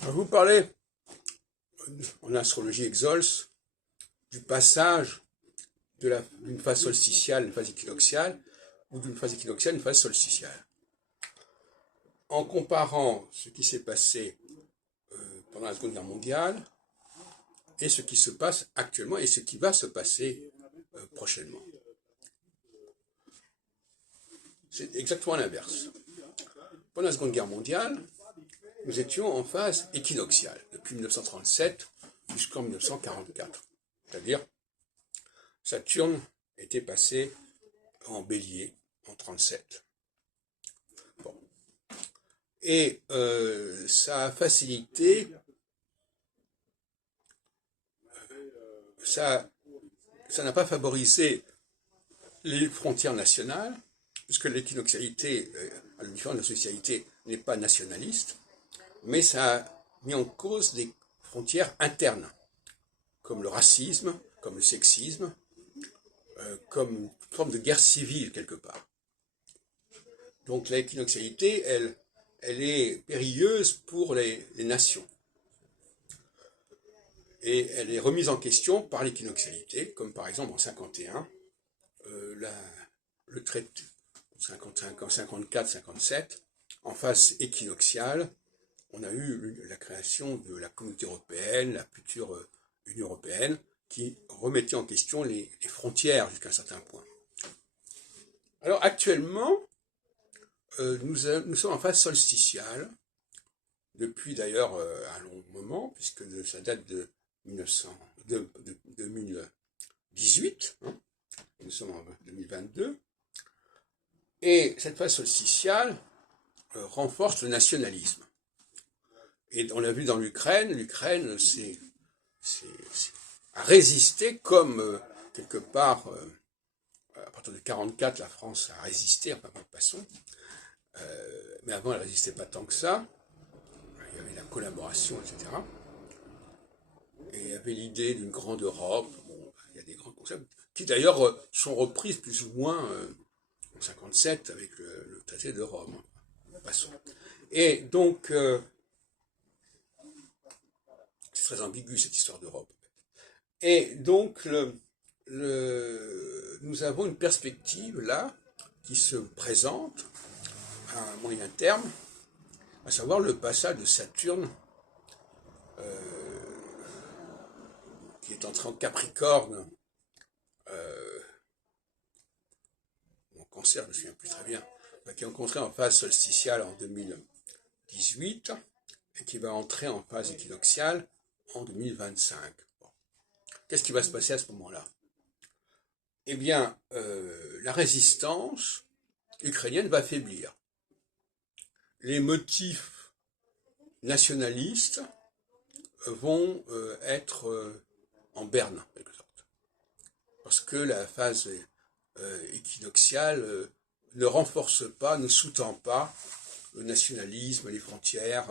Je vais vous parler en astrologie Exols du passage d'une phase solsticiale à une phase équinoxiale ou d'une phase équinoxiale à une phase solsticiale. En comparant ce qui s'est passé pendant la Seconde Guerre mondiale et ce qui se passe actuellement et ce qui va se passer prochainement. C'est exactement l'inverse. Pendant la Seconde Guerre mondiale, nous étions en phase équinoxiale, depuis 1937 jusqu'en 1944. C'est-à-dire, Saturne était passé en bélier en 1937. Bon. Et ça a facilité, ça n'a pas favorisé les frontières nationales, puisque l'équinoxialité, à la différence de la socialité, n'est pas nationaliste, mais ça a mis en cause des frontières internes, comme le racisme, comme le sexisme, comme une forme de guerre civile quelque part. Donc l'équinoxialité, elle est périlleuse pour les nations. Et elle est remise en question par l'équinoxialité, comme par exemple en 51, le traité 55, en 54, 57, en phase équinoxiale, on a eu la création de la Communauté européenne, la future Union européenne, qui remettait en question les frontières jusqu'à un certain point. Alors actuellement, nous sommes en phase solsticiale, depuis d'ailleurs un long moment, puisque ça date de 2018, hein, nous sommes en 2022, et cette phase solsticiale renforce le nationalisme. Et on l'a vu dans l'Ukraine, l'Ukraine a résisté comme quelque part, à partir de 1944, la France a résisté, enfin passons, mais avant elle ne résistait pas tant que ça, il y avait la collaboration, etc. Et il y avait l'idée d'une grande Europe, bon, il y a des grands concepts, qui d'ailleurs sont reprises plus ou moins en 1957 avec le traité de Rome. Passons. Et donc, c'est très ambigu cette histoire d'Europe. Et donc, nous avons une perspective là qui se présente à moyen terme, à savoir le passage de Saturne qui est entré en Capricorne, en Cancer, je ne me souviens plus très bien, qui est entré en phase solsticiale en 2018 et qui va entrer en phase équinoxiale en 2025. Bon. Qu'est-ce qui va se passer à ce moment-là? Eh bien, la résistance ukrainienne va faiblir. Les motifs nationalistes vont être en berne, en quelque sorte. Parce que la phase équinoxiale ne renforce pas, ne sous-tend pas le nationalisme, les frontières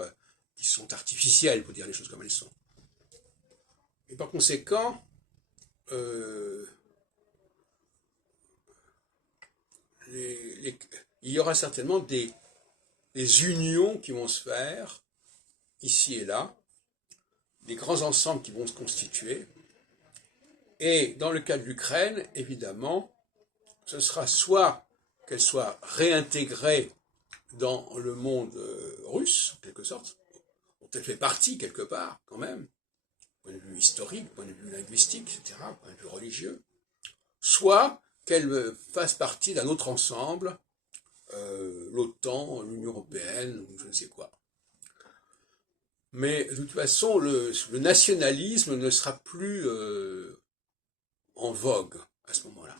qui sont artificielles, pour dire les choses comme elles sont. Et par conséquent, il y aura certainement des unions qui vont se faire, ici et là, des grands ensembles qui vont se constituer. Et dans le cas de l'Ukraine, évidemment, ce sera soit qu'elle soit réintégrée dans le monde russe, en quelque sorte, dont elle fait partie quelque part, quand même, point de vue historique, point de vue linguistique, etc., point de vue religieux, soit qu'elle fasse partie d'un autre ensemble, l'OTAN, l'Union européenne, ou je ne sais quoi. Mais de toute façon, le nationalisme ne sera plus en vogue à ce moment-là.